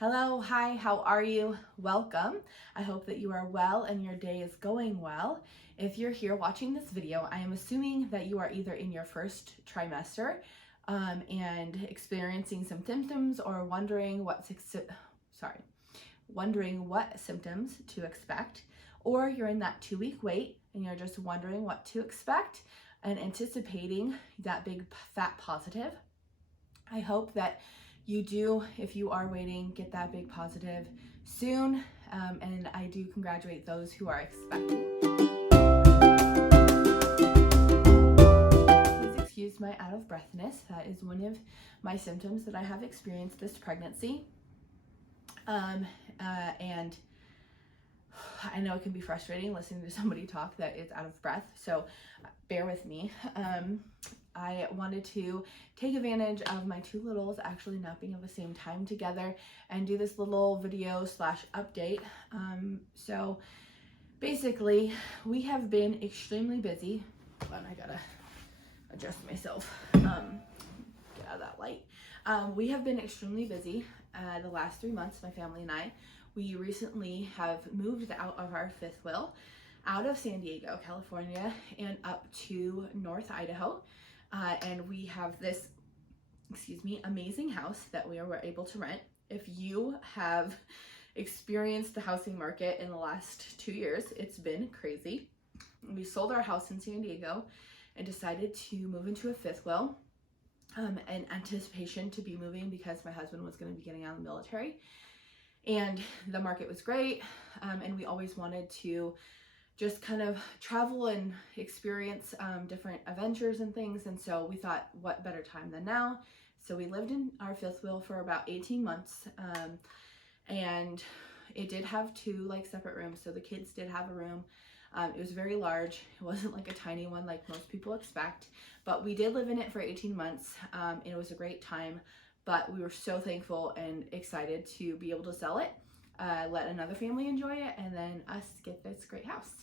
Hello, hi, how are you? Welcome. I hope that you are well and your day is going well. If you're here watching this video, I am assuming that you are either in your first trimester and experiencing some symptoms or wondering what symptoms to expect, or you're in that 2-week wait and you're just wondering what to expect and anticipating that big fat positive. I hope that you do, if you are waiting, get that big positive soon, and I do congratulate those who are expecting. Please excuse my out of breathness. That is one of my symptoms that I have experienced this pregnancy, and I know it can be frustrating listening to somebody talk that is out of breath, so bear with me. I wanted to take advantage of my two littles actually napping at the same time together and do this little video / update. So basically, we have been extremely busy. Hold on, I gotta adjust myself, get out of that light. We have been extremely busy the last 3 months, my family and I. We recently have moved out of our fifth wheel, out of San Diego, California, and up to North Idaho. And we have this, amazing house that we were able to rent. If you have experienced the housing market in the last 2 years, it's been crazy. We sold our house in San Diego and decided to move into a fifth wheel in anticipation to be moving because my husband was going to be getting out of the military. And the market was great, and we always wanted to just kind of travel and experience different adventures and things. And so we thought, what better time than now? So we lived in our fifth wheel for about 18 months. And it did have 2 separate rooms. So the kids did have a room. It was very large. It wasn't like a tiny one like most people expect, but we did live in it for 18 months. It was a great time, but we were so thankful and excited to be able to sell it, let another family enjoy it, and then us get this great house.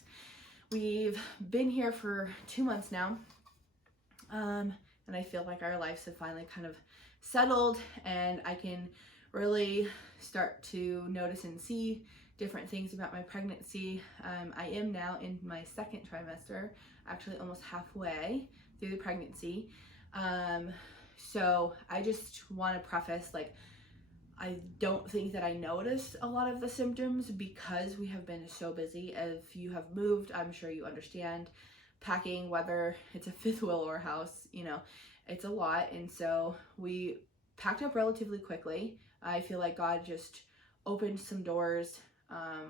We've been here for 2 months now, and I feel like our lives have finally kind of settled, and I can really start to notice and see different things about my pregnancy. I am now in my second trimester, actually almost halfway through the pregnancy. So I just want to preface, I don't think that I noticed a lot of the symptoms because we have been so busy. If you have moved, I'm sure you understand packing, whether it's a fifth wheel or a house, it's a lot. And so we packed up relatively quickly. I feel like God just opened some doors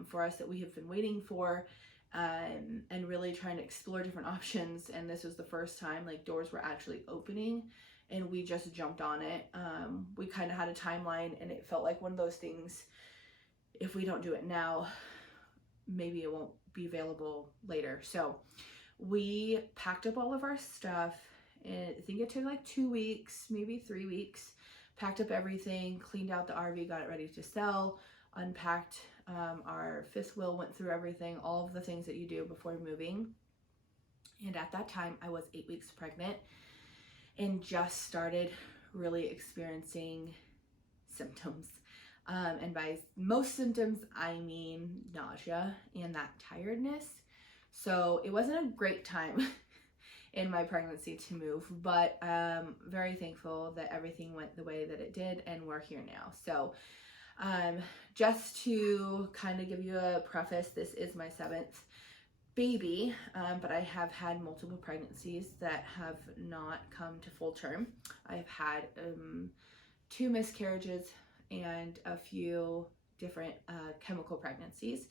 for us that we have been waiting for, and really trying to explore different options. And this was the first time doors were actually opening, and we just jumped on it. We kind of had a timeline, and it felt like one of those things, if we don't do it now, maybe it won't be available later. So we packed up all of our stuff, and I think it took 2 weeks, maybe 3 weeks. Packed up everything, cleaned out the RV, got it ready to sell, unpacked our fifth wheel, went through everything, all of the things that you do before moving. And at that time, I was 8 weeks pregnant and just started really experiencing symptoms. And by most symptoms, I mean nausea and that tiredness. So it wasn't a great time in my pregnancy to move, but very thankful that everything went the way that it did, and we're here now. So just to kind of give you a preface, this is my 7th baby, but I have had multiple pregnancies that have not come to full term. I've had 2 miscarriages and a few different chemical pregnancies.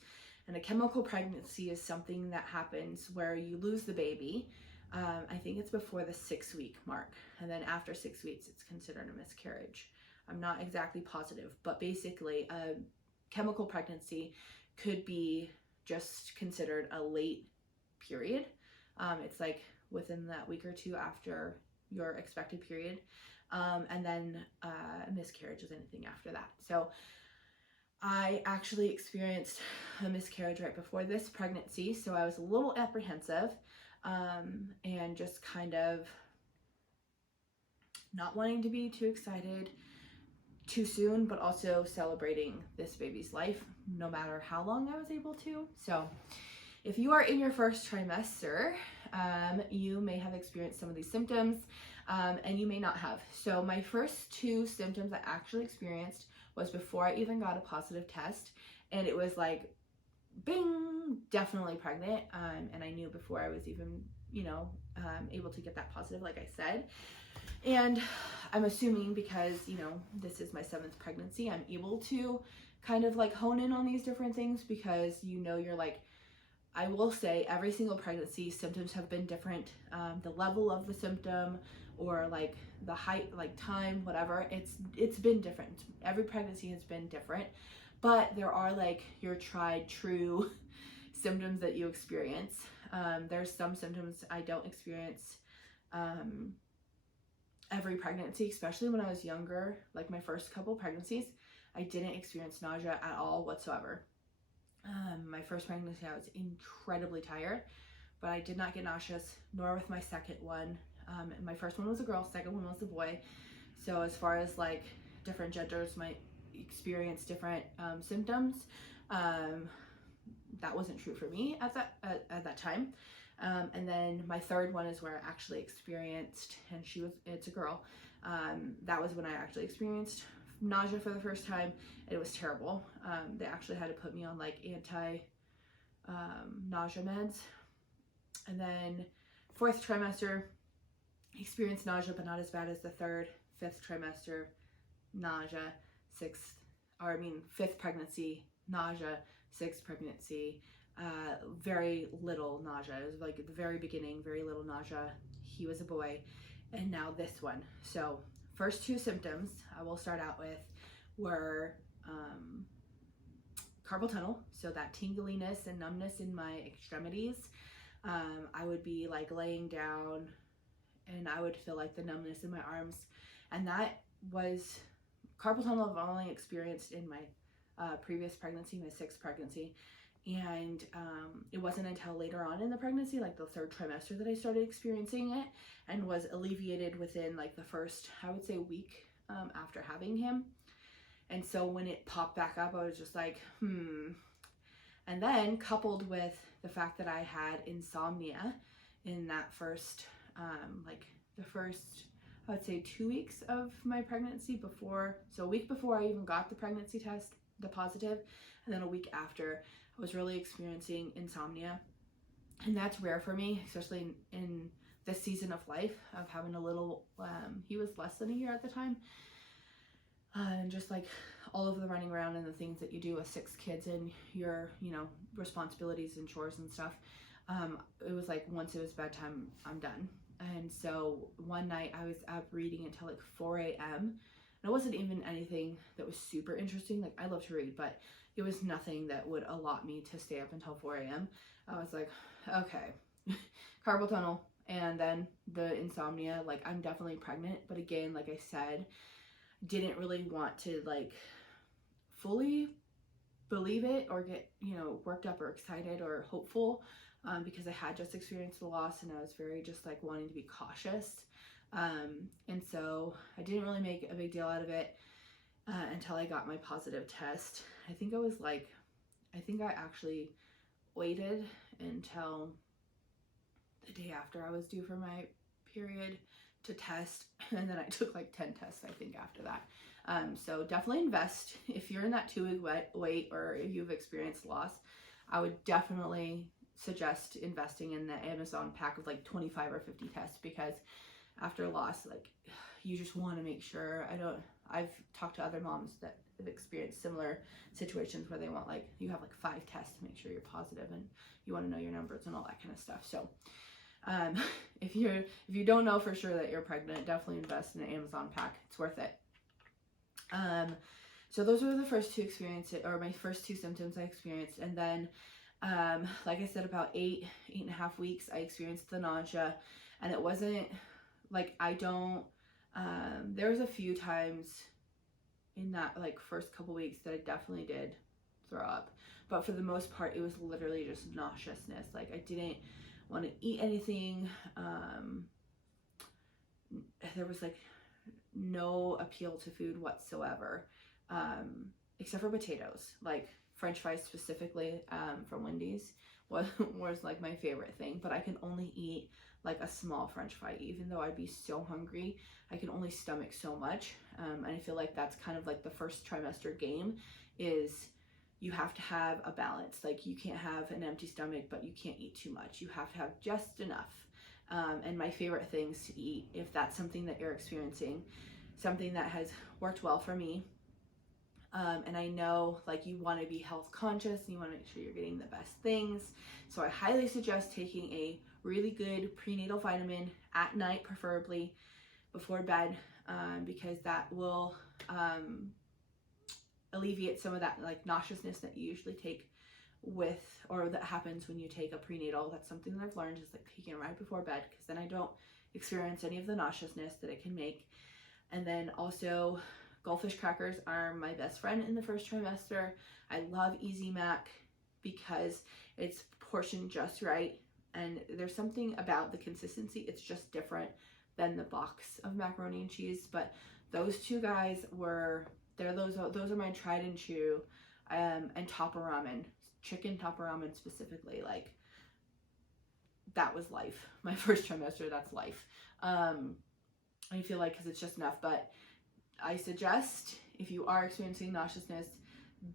And a chemical pregnancy is something that happens where you lose the baby. I think it's before the 6-week mark, and then after 6 weeks it's considered a miscarriage. I'm not exactly positive, but basically a chemical pregnancy could be just considered a late period. It's within that week or 2 after your expected period, and then a miscarriage is anything after that. So I actually experienced a miscarriage right before this pregnancy, so I was a little apprehensive, and just kind of not wanting to be too excited, too soon, but also celebrating this baby's life, no matter how long I was able to. So if you are in your first trimester, you may have experienced some of these symptoms, and you may not have. So my first 2 symptoms I actually experienced was before I even got a positive test, and it was like, bing, definitely pregnant. And I knew before I was even, able to get that positive, like I said. And I'm assuming because, this is my 7th pregnancy, I'm able to kind of like hone in on these different things because, you're like, I will say every single pregnancy symptoms have been different. The level of the symptom or like the height, like time, whatever, it's been different. Every pregnancy has been different, but there are like your tried true symptoms that you experience. There's some symptoms I don't experience every pregnancy, especially when I was younger. Like my first couple pregnancies, I didn't experience nausea at all whatsoever. My first pregnancy, I was incredibly tired, but I did not get nauseous, nor with my second one. My first one was a girl, second one was a boy. So as far as like different genders might experience different symptoms, that wasn't true for me at that time. And then my third one is where I actually experienced, and it's a girl. That was when I actually experienced nausea for the first time. It was terrible. They actually had to put me on like nausea meds. And then 4th trimester, experienced nausea, but not as bad as the 3rd. 5th trimester, nausea. 5th pregnancy, nausea. 6th pregnancy, very little nausea. It was like at the very beginning, very little nausea. He was a boy. And now this one. So first 2 symptoms I will start out with were carpal tunnel, so that tingliness and numbness in my extremities. I would be like laying down and I would feel like the numbness in my arms, and that was carpal tunnel I've only experienced in my previous pregnancy, my 6th pregnancy. And it wasn't until later on in the pregnancy, like the 3rd trimester, that I started experiencing it, and was alleviated within like the first, I would say, week after having him. And so when it popped back up, I was just like, And then coupled with the fact that I had insomnia in that first, I would say 2 weeks of my pregnancy so a week before I even got the pregnancy test, the positive, and then a week after, I was really experiencing insomnia. And that's rare for me, especially in this season of life of having a little, he was less than a year at the time. And just like all of the running around and the things that you do with 6 kids and your, responsibilities and chores and stuff. It was like, once it was bedtime, I'm done. And so one night I was up reading until like 4 a.m. And it wasn't even anything that was super interesting. Like, I love to read, but it was nothing that would allot me to stay up until 4 a.m. I was like, okay, carpal tunnel, and then the insomnia, like, I'm definitely pregnant. But again, like I said, didn't really want to like fully believe it or get, worked up or excited or hopeful, because I had just experienced the loss and I was very just like wanting to be cautious. And so I didn't really make a big deal out of it until I got my positive test. I think I actually waited until the day after I was due for my period to test, and then I took like 10 tests, I think, after that. So definitely invest if you're in that 2-week wait, or if you've experienced loss. I would definitely suggest investing in the Amazon pack of like 25 or 50 tests, because after loss, like, you just want to make sure. I've talked to other moms that have experienced similar situations where they want, like, you have like 5 tests to make sure you're positive, and you want to know your numbers and all that kind of stuff. So if you don't know for sure that you're pregnant, definitely invest in an Amazon pack. It's worth it. So those were the first 2 experiences, or my first 2 symptoms I experienced. And then, like I said, about 8.5 weeks, I experienced the nausea, and it wasn't like, there was a few times in that like first couple weeks that I definitely did throw up, but for the most part, it was literally just nauseousness. Like, I didn't want to eat anything. There was like no appeal to food whatsoever, except for potatoes. Like French fries specifically from Wendy's was like my favorite thing, but I can only eat like a small French fry. Even though I'd be so hungry, I can only stomach so much. And I feel like that's kind of like the first trimester game, is you have to have a balance. Like you can't have an empty stomach, but you can't eat too much. You have to have just enough. And my favorite things to eat, if that's something that you're experiencing, something that has worked well for me, and I know like you want to be health conscious and you want to make sure you're getting the best things. So I highly suggest taking a really good prenatal vitamin at night, preferably before bed, because that will alleviate some of that like nauseousness that you usually take with, or that happens when you take a prenatal. That's something that I've learned, is like taking it right before bed, because then I don't experience any of the nauseousness that it can make. And then also goldfish crackers are my best friend in the first trimester. I love Easy Mac because it's portioned just right, and there's something about the consistency, it's just different than the box of macaroni and cheese. But those two guys those are my tried and true. And Topper ramen, chicken Topper ramen specifically, like that was life. My first trimester, that's life. I feel like, because it's just enough. But I suggest, if you are experiencing nauseousness,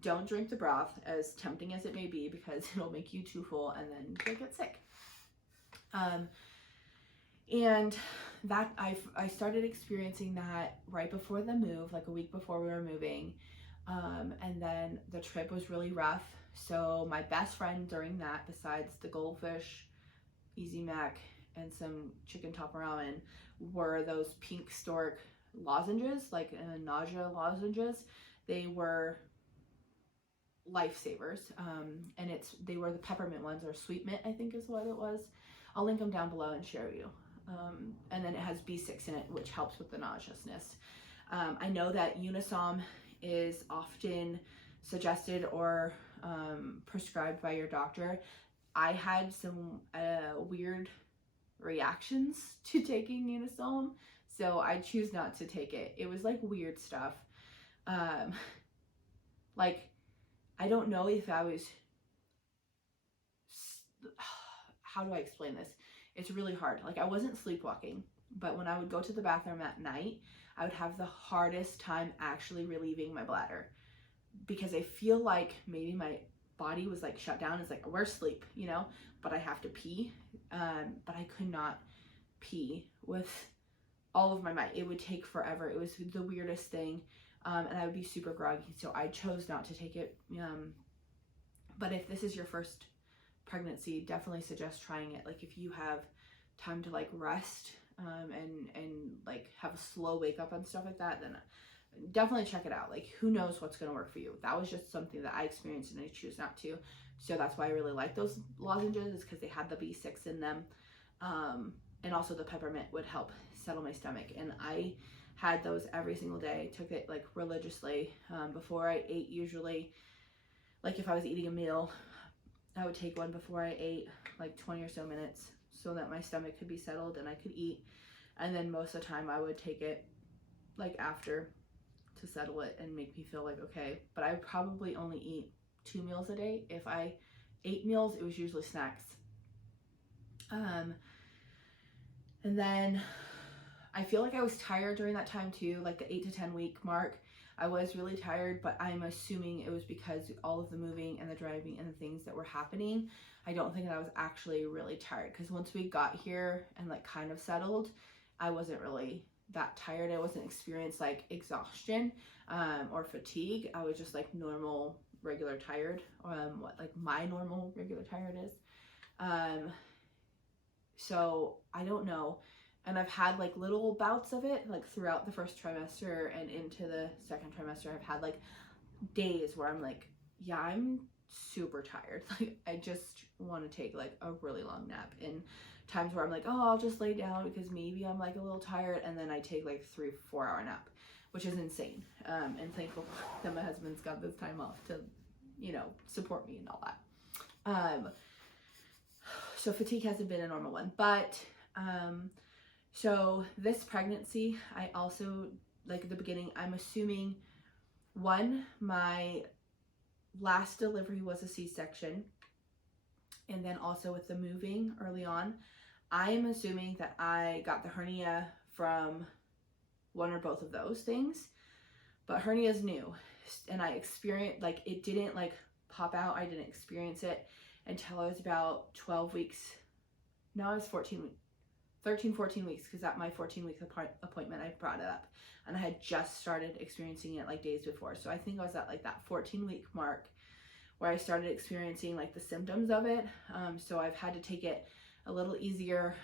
don't drink the broth, as tempting as it may be, because it'll make you too full and then you'll get sick. And that I started experiencing that right before the move, like a week before we were moving. And then the trip was really rough. So my best friend during that, besides the goldfish, Easy Mac, and some chicken Topper ramen, were those pink stork lozenges, like nausea lozenges. They were lifesavers. And they were the peppermint ones, or sweet mint, I think is what it was. I'll link them down below and share you. And then it has B6 in it, which helps with the nauseousness. I know that Unisom is often suggested or prescribed by your doctor. I had some weird reactions to taking Unisom, so I choose not to take it. It was like weird stuff. Like, I don't know if I was, how do I explain this? It's really hard. Like, I wasn't sleepwalking, but when I would go to the bathroom at night, I would have the hardest time actually relieving my bladder, because I feel like maybe my body was like shut down. It's like, where's sleep, you know? But I have to pee. But I could not pee with all of my might. It would take forever. It was the weirdest thing. And I would be super groggy. So I chose not to take it. But if this is your first pregnancy, definitely suggest trying it. Like, if you have time to like rest, and like have a slow wake up and stuff like that, then definitely check it out. Like, who knows what's going to work for you. That was just something that I experienced and I choose not to. So that's why I really like those lozenges, is because they had the B6 in them. And also the peppermint would help settle my stomach. And I had those every single day. Took it like religiously. Before I ate, usually, like if I was eating a meal, I would take one before I ate, like 20 or so minutes, so that my stomach could be settled and I could eat. And then most of the time I would take it like after, to settle it and make me feel like okay. But I would probably only eat 2 meals a day. If I ate meals, it was usually snacks. And then I feel like I was tired during that time too, like the 8 to 10 week mark. I was really tired, but I'm assuming it was because all of the moving and the driving and the things that were happening. I don't think that I was actually really tired, because once we got here and like kind of settled, I wasn't really that tired. I wasn't experienced like exhaustion or fatigue. I was just like normal, regular tired, what like my normal regular tired is. So I don't know. And I've had like little bouts of it like throughout the first trimester and into the second trimester. I've had like days where I'm like, yeah, I'm super tired. Like, I just want to take like a really long nap. And times where I'm like, oh, I'll just lay down because maybe I'm like a little tired. And then I take like 3-4 hour nap, which is insane. And thankful that my husband's got this time off to, you know, support me and all that. So fatigue hasn't been a normal one, but, so this pregnancy, I also like at the beginning, I'm assuming one, my last delivery was a C-section, and then also with the moving early on, I am assuming that I got the hernia from one or both of those things. But hernia is new, and I experienced, like, it didn't like pop out. I didn't experience it until I was about 12 weeks. No, I was 14 weeks, because at my 14-week appointment, I brought it up, and I had just started experiencing it like days before. So I think I was at like that 14-week mark where I started experiencing like the symptoms of it. So I've had to take it a little easier.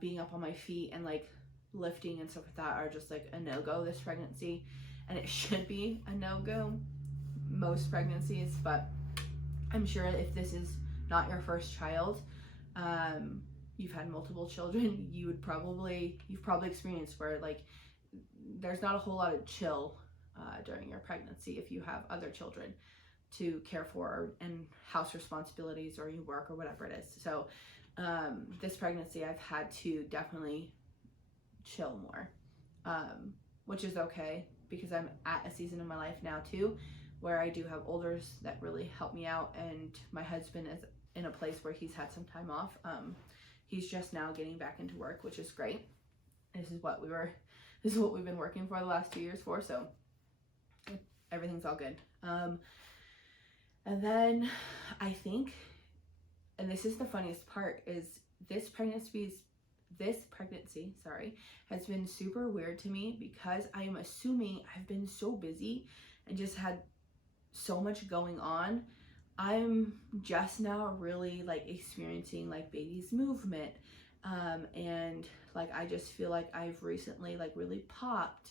Being up on my feet and like lifting and stuff like that are just like a no-go this pregnancy. And it should be a no-go most pregnancies, but I'm sure if this is not your first child, you've had multiple children, you've probably experienced where like there's not a whole lot of chill during your pregnancy if you have other children to care for and house responsibilities, or you work or whatever it is. So this pregnancy, I've had to definitely chill more, which is okay, because I'm at a season in my life now too where I do have olders that really help me out, and my husband is in a place where he's had some time off. He's just now getting back into work, which is great. This is what we've been working for the last 2 years for, so everything's all good. And then I think, and this is the funniest part, is this pregnancy, has been super weird to me, because I am assuming I've been so busy and just had so much going on. I'm just now really like experiencing like baby's movement, and like I just feel like I've recently like really popped,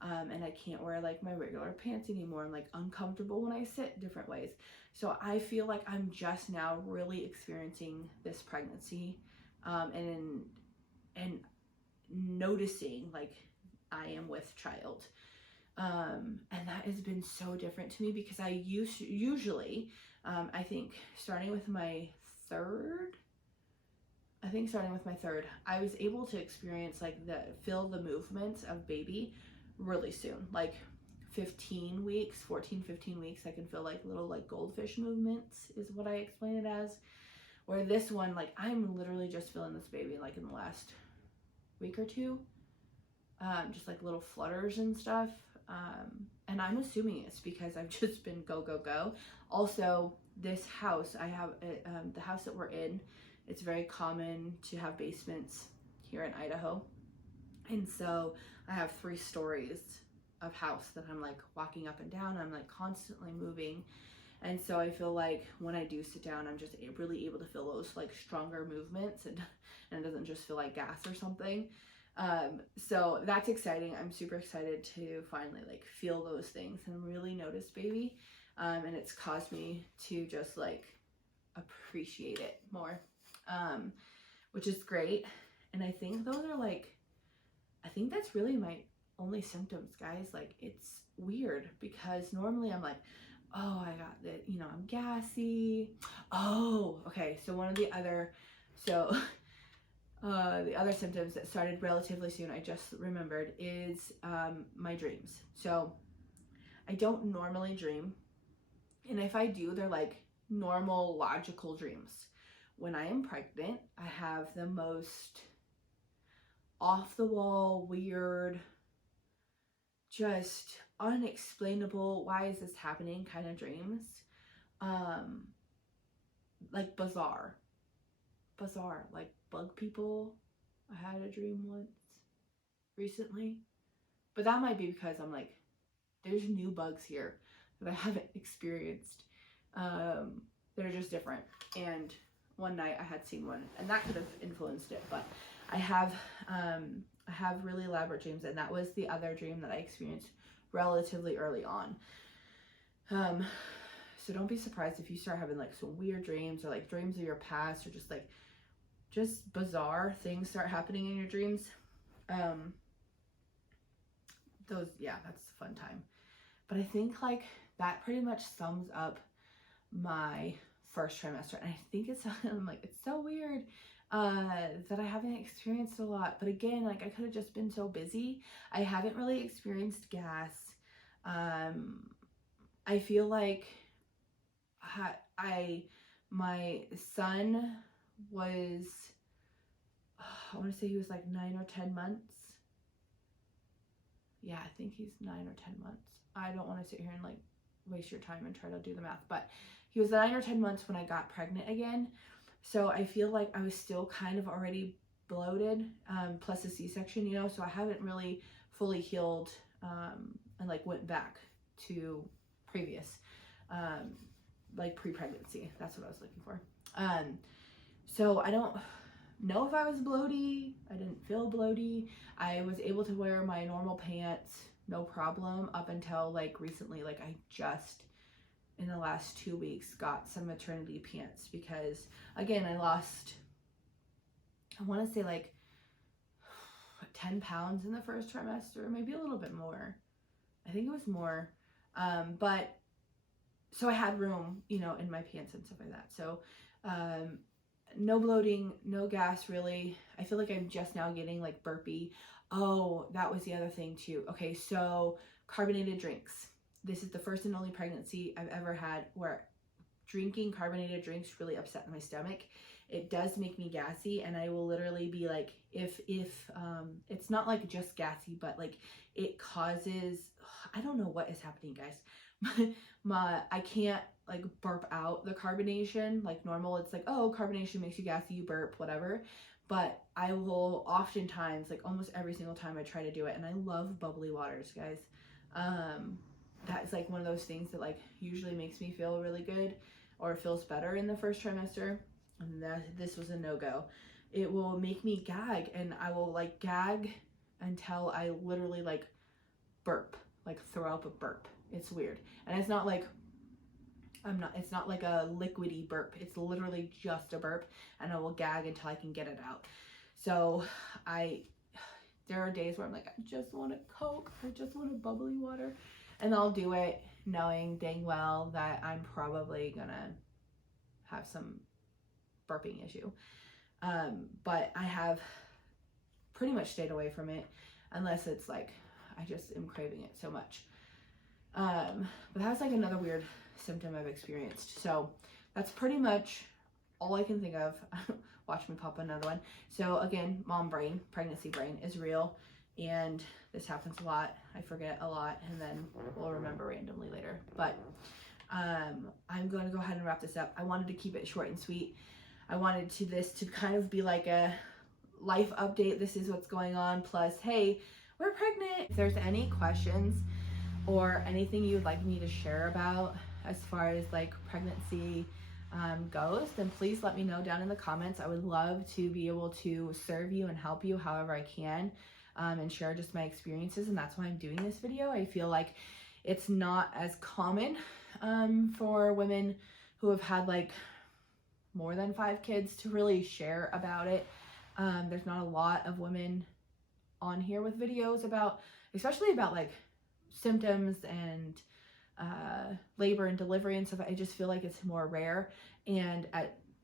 and I can't wear like my regular pants anymore. I'm like uncomfortable when I sit different ways. So I feel like I'm just now really experiencing this pregnancy, and noticing like I am with child. And that has been so different to me, because I usually, I think starting with my third, I was able to experience like feel the movements of baby really soon, like 15 weeks, I can feel like little like goldfish movements is what I explain it as. Where this one, like I'm literally just feeling this baby like in the last week or two, just like little flutters and stuff. And I'm assuming it's because I've just been go. Also, this house, I have, the house that we're in, it's very common to have basements here in Idaho. And so I have 3 stories of house that I'm like walking up and down. I'm like constantly moving. And so I feel like when I do sit down, I'm just really able to feel those like stronger movements, and it doesn't just feel like gas or something. So that's exciting. I'm super excited to finally like feel those things and really notice baby. And it's caused me to just like appreciate it more, which is great. And I think those are like, I think that's really my only symptoms, guys. Like it's weird, because normally I'm like, oh, I got the, I'm gassy. Oh, okay. So the other symptoms that started relatively soon, I just remembered, is my dreams. So I don't normally dream, and if I do, they're like normal, logical dreams. When I am pregnant, I have the most off the wall, weird, just unexplainable, why is this happening kind of dreams. Like bizarre, like bug people. I had a dream once recently, but that might be because I'm like, there's new bugs here that I haven't experienced, that are just different. And one night I had seen one, and that could have influenced it, but I have really elaborate dreams, and that was the other dream that I experienced relatively early on. So don't be surprised if you start having like some weird dreams, or like dreams of your past, or just bizarre things start happening in your dreams. That's a fun time. But I think like that pretty much sums up my first trimester. And I think I'm like, it's so weird. that I haven't experienced a lot. But again, like, I could have just been so busy. I haven't really experienced gas. I feel like my son was, I want to say he was like 9 or 10 months. Yeah, I think he's 9 or 10 months. I don't want to sit here and like waste your time and try to do the math, but he was 9 or 10 months when I got pregnant again. So I feel like I was still kind of already bloated, plus a C-section, you know, so I haven't really fully healed, and like went back to previous, like pre-pregnancy. That's what I was looking for. So I don't know if I was bloaty. I didn't feel bloaty. I was able to wear my normal pants, no problem, up until like recently. Like, I just in the last 2 weeks got some maternity pants because, again, I lost, I want to say like 10 pounds in the first trimester, maybe a little bit more. I think it was more. But so I had room, you know, in my pants and stuff like that. So, no bloating, no gas really. I feel like I'm just now getting like burpy. Oh, that was the other thing too. Okay, so carbonated drinks. This is the first and only pregnancy I've ever had where drinking carbonated drinks really upset my stomach. It does make me gassy, and I will literally be like, if it's not like just gassy, but like it causes, I don't know what is happening, guys. I can't like burp out the carbonation like normal. It's like, oh, carbonation makes you gassy, you burp, whatever. But I will oftentimes, like almost every single time I try to do it, and I love bubbly waters, guys. That is like one of those things that like usually makes me feel really good or feels better in the first trimester. And this was a no-go. It will make me gag, and I will like gag until I literally like burp, like throw up a burp. It's weird. And it's not like, it's not like a liquidy burp. It's literally just a burp, and I will gag until I can get it out. So there are days where I'm like, I just want a Coke. I just want a bubbly water. And I'll do it knowing dang well that I'm probably gonna have some burping issue. But I have pretty much stayed away from it unless it's like, I just am craving it so much. But that's like another weird symptom I've experienced. So that's pretty much all I can think of. Watch me pop another one. So again, mom brain, pregnancy brain is real, and this happens a lot. I forget a lot, and then we'll remember randomly later. But I'm going to go ahead and wrap this up. I wanted to keep it short and sweet. I wanted this to kind of be like a life update. This is what's going on. Plus, hey, we're pregnant. If there's any questions or anything you would like me to share about as far as like pregnancy goes, then please let me know down in the comments. I would love to be able to serve you and help you however I can, and share just my experiences. And that's why I'm doing this video. I feel like it's not as common for women who have had like more than 5 kids to really share about it. There's not a lot of women on here with videos about, especially about like symptoms and labor and delivery and stuff. I just feel like it's more rare. And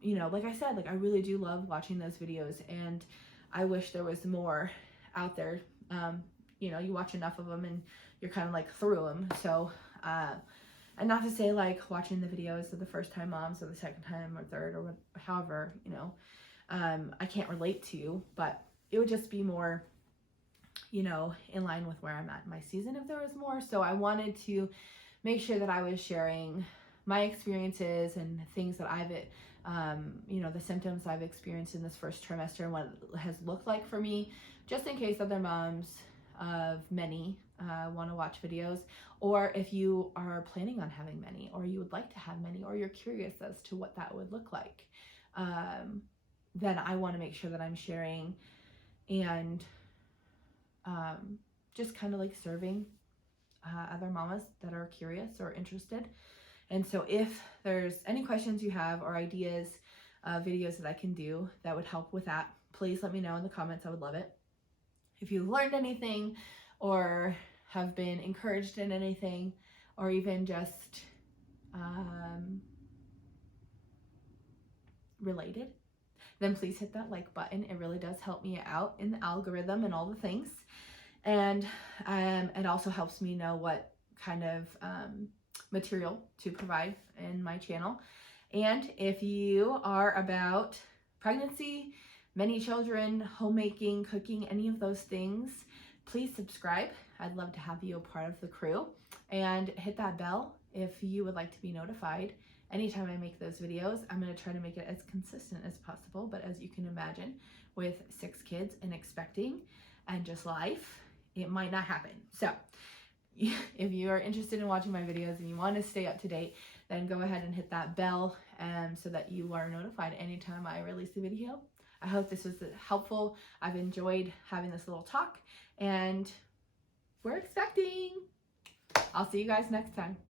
you know, like I said, like I really do love watching those videos, and I wish there was more out there. You know, you watch enough of them and you're kind of like through them. So and not to say like watching the videos of the first time moms or the second time or third or however, you know, I can't relate to, but it would just be more, you know, in line with where I'm at in my season if there was more. So I wanted to make sure that I was sharing my experiences and things that I've, you know, the symptoms I've experienced in this first trimester and what it has looked like for me, just in case other moms of many want to watch videos, or if you are planning on having many, or you would like to have many, or you're curious as to what that would look like, then I want to make sure that I'm sharing and just kind of like serving other mamas that are curious or interested. And so if there's any questions you have or ideas, videos that I can do that would help with that, please let me know in the comments. I would love it. If you've learned anything or have been encouraged in anything, or even just related then please hit that like button. It really does help me out in the algorithm and all the things. And it also helps me know what kind of material to provide in my channel. And if you are about pregnancy, many children, homemaking, cooking, any of those things, please subscribe. I'd love to have you a part of the crew, and hit that bell if you would like to be notified anytime I make those videos. I'm going to try to make it as consistent as possible, but as you can imagine, with 6 kids and expecting and just life, it might not happen. So if you are interested in watching my videos and you want to stay up to date, then go ahead and hit that bell so that you are notified anytime I release a video. I hope this was helpful. I've enjoyed having this little talk, and we're expecting. I'll see you guys next time.